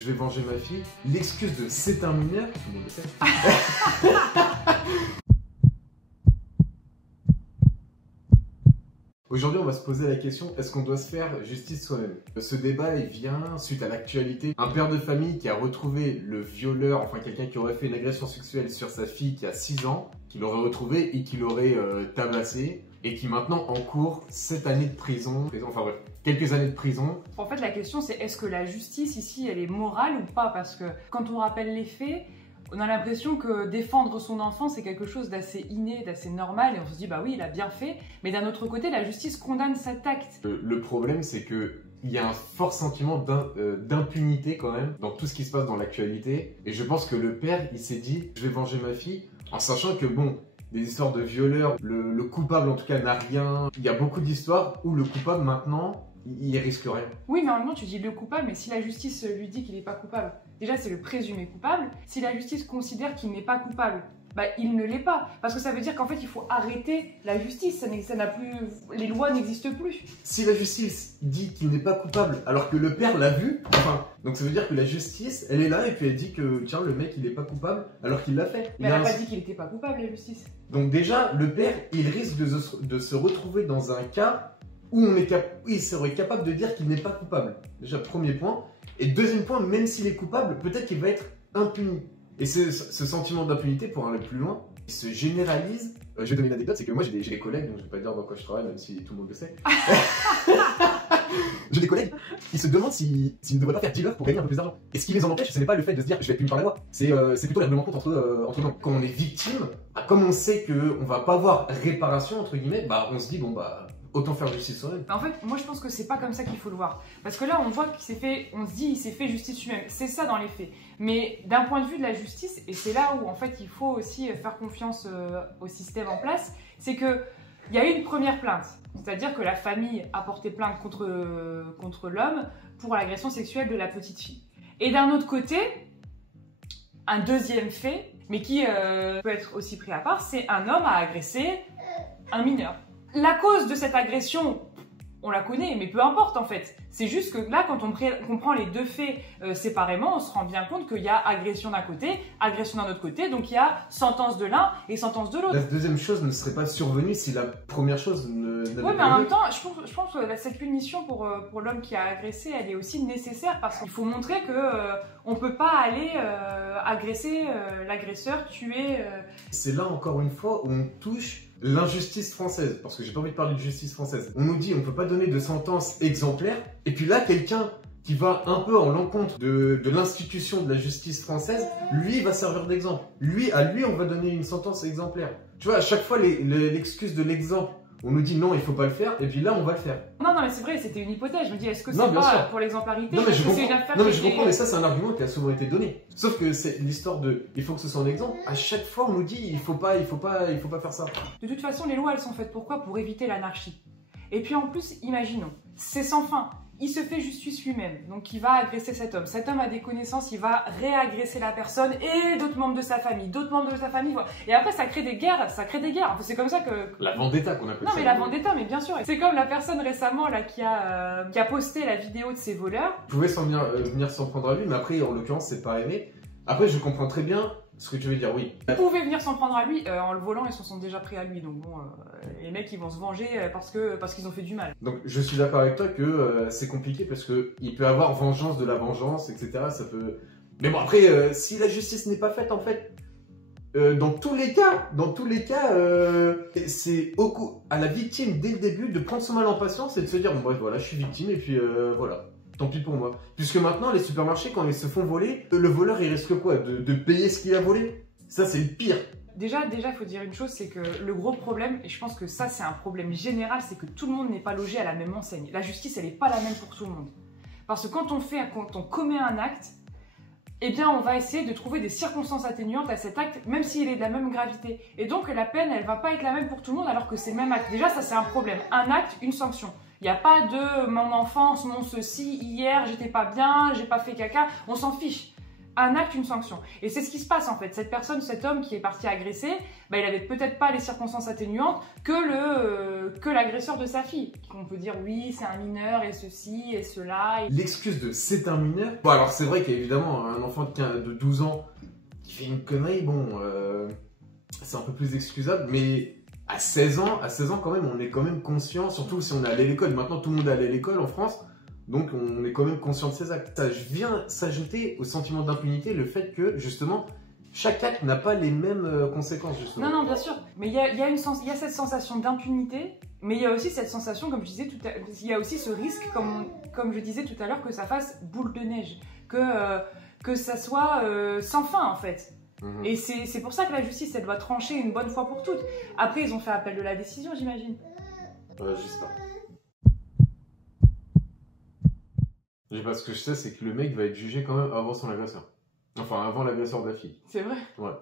Je vais venger ma fille. L'excuse de c'est un mineur, tout le monde le sait. Aujourd'hui, on va se poser la question, est-ce qu'on doit se faire justice soi-même? Ce débat, il vient suite à l'actualité. Un père de famille qui a retrouvé le violeur, enfin quelqu'un qui aurait fait une agression sexuelle sur sa fille qui a 6 ans, qui l'aurait retrouvé et qui l'aurait tabassé, et qui maintenant encourt 7 années de prison, enfin bref, quelques années de prison. En fait, la question c'est est-ce que la justice ici, elle est morale ou pas? Parce que quand on rappelle les faits, on a l'impression que défendre son enfant, c'est quelque chose d'assez inné, d'assez normal, et on se dit, bah oui, il a bien fait, mais d'un autre côté, la justice condamne cet acte. Le problème, c'est que il y a un fort sentiment d'impunité quand même dans tout ce qui se passe dans l'actualité, et je pense que le père, il s'est dit, je vais venger ma fille, en sachant que bon, des histoires de violeurs, le coupable en tout cas n'a rien, il y a beaucoup d'histoires où le coupable maintenant, il risque rien. Oui, mais en même temps, tu dis le coupable, mais si la justice lui dit qu'il n'est pas coupable, déjà c'est le présumé coupable. Si la justice considère qu'il n'est pas coupable, bah il ne l'est pas. Parce que ça veut dire qu'en fait, il faut arrêter la justice. Ça n'a plus, les lois n'existent plus. Si la justice dit qu'il n'est pas coupable, alors que le père l'a vu, enfin, donc ça veut dire que la justice, elle est là et puis elle dit que tiens, le mec, il n'est pas coupable, alors qu'il l'a fait. Mais elle n'a pas dit qu'il n'était pas coupable, la justice. Donc déjà, le père, il risque de se retrouver dans un cas où il serait capable de dire qu'il n'est pas coupable. Déjà, premier point. Et deuxième point, même s'il est coupable, peut-être qu'il va être impuni. Et ce sentiment d'impunité, pour aller plus loin, il se généralise. Je vais donner une anecdote, c'est que moi j'ai des collègues, donc je ne vais pas dire dans quoi je travaille, même si tout le monde le sait. J'ai des collègues qui se demandent s'ils ne devraient pas faire dealer pour gagner un peu plus d'argent. Et ce qui les en empêche, ce n'est pas le fait de se dire je vais être puni par la loi, c'est plutôt les règlements de compte entre nous. Quand on est victime, comme on sait qu'on ne va pas avoir réparation, entre guillemets, bah on se dit bon bah autant faire justice soi-même. En fait, moi je pense que c'est pas comme ça qu'il faut le voir. Parce que là, on voit qu'il s'est fait, on se dit il s'est fait justice lui-même. C'est ça dans les faits. Mais d'un point de vue de la justice, et c'est là où en fait il faut aussi faire confiance au système en place, c'est que il y a eu une première plainte. C'est-à-dire que la famille a porté plainte contre l'homme pour l'agression sexuelle de la petite fille. Et d'un autre côté, un deuxième fait, mais qui peut être aussi pris à part, c'est un homme a agressé un mineur. La cause de cette agression, on la connaît, mais peu importe en fait. C'est juste que là, quand on prend les deux faits séparément, on se rend bien compte qu'il y a agression d'un côté, agression d'un autre côté, donc il y a sentence de l'un et sentence de l'autre. La deuxième chose ne serait pas survenue si la première chose n'avait pas lieu. Oui, mais en même temps, je pense que cette punition pour l'homme qui a agressé, elle est aussi nécessaire parce qu'il faut montrer que on peut pas aller agresser l'agresseur, tuer... C'est là encore une fois où on touche l'injustice française, parce que j'ai pas envie de parler de justice française. On nous dit on peut pas donner de sentence exemplaire, et puis là quelqu'un qui va un peu en l'encontre de l'institution de la justice française, lui va servir d'exemple. À lui on va donner une sentence exemplaire. Tu vois, à chaque fois l'excuse de l'exemple, on nous dit non il faut pas le faire, et puis là on va le faire. Non mais c'est vrai, c'était une hypothèse, je me dis est-ce que c'est pas pour l'exemplarité? Non mais je comprends, mais ça c'est un argument qui a souvent été donné. Sauf que c'est l'histoire de il faut que ce soit un exemple. À chaque fois on nous dit il faut pas faire ça. De toute façon les lois elles sont faites pourquoi? Pour éviter l'anarchie. Et puis en plus imaginons, c'est sans fin. Il se fait justice lui-même, donc il va agresser cet homme. Cet homme a des connaissances, il va réagresser la personne et d'autres membres de sa famille, Et après, ça crée des guerres, Enfin, c'est comme ça que... La vendetta qu'on appelle ça. Non, mais la vendetta, mais bien sûr. C'est comme la personne récemment là qui a posté la vidéo de ses voleurs. Vous pouvez venir s'en prendre à lui, mais après, en l'occurrence, c'est pas aimé. Après, je comprends très bien ce que tu veux dire, oui. Vous pouvez venir s'en prendre à lui, en le volant, ils se sont déjà pris à lui. Donc bon, les mecs, ils vont se venger parce qu'ils ont fait du mal. Donc je suis d'accord avec toi que c'est compliqué parce qu'il peut y avoir vengeance de la vengeance, etc. Ça peut... Mais bon, après, si la justice n'est pas faite, en fait, dans tous les cas, c'est à la victime, dès le début, de prendre son mal en patience et de se dire, bon bref, voilà, je suis victime et puis voilà. Tant pis pour moi. Puisque maintenant, les supermarchés, quand ils se font voler, le voleur, il risque quoi? De payer ce qu'il a volé? Ça, c'est le pire. Déjà, il faut dire une chose, c'est que le gros problème, et je pense que ça, c'est un problème général, c'est que tout le monde n'est pas logé à la même enseigne. La justice, elle n'est pas la même pour tout le monde. Parce que quand on commet un acte, eh bien, on va essayer de trouver des circonstances atténuantes à cet acte, même s'il est de la même gravité. Et donc, la peine, elle va pas être la même pour tout le monde, alors que c'est le même acte. Déjà, ça, c'est un problème. Un acte, une sanction. Il n'y a pas de mon enfance, mon ceci, hier, j'étais pas bien, j'ai pas fait caca, on s'en fiche. un acte, une sanction. Et c'est ce qui se passe en fait. Cette personne, cet homme qui est parti agresser, bah, il avait peut-être pas les circonstances atténuantes que l'agresseur de sa fille. On peut dire oui, c'est un mineur et ceci et cela. L'excuse de c'est un mineur. Bon, alors c'est vrai qu'évidemment, un enfant de 12 ans qui fait une connerie, bon, c'est un peu plus excusable, mais à 16 ans quand même, on est quand même conscient, surtout si on est allé à l'école. Maintenant, tout le monde est allé à l'école en France. Donc on est quand même conscient de ses actes. Ça vient s'ajouter au sentiment d'impunité le fait que justement chaque acte n'a pas les mêmes conséquences justement. Non, bien sûr. Mais il y a cette sensation d'impunité, mais il y a aussi cette sensation, comme je disais il y a aussi ce risque, comme je disais tout à l'heure, que ça fasse boule de neige, que ça soit sans fin en fait. Et c'est pour ça que la justice, elle doit trancher une bonne fois pour toutes. Après, ils ont fait appel de la décision, j'imagine. J'espère. Parce que je sais, c'est que le mec va être jugé quand même avant son agresseur. Enfin, avant l'agresseur de la fille. C'est vrai. Ouais.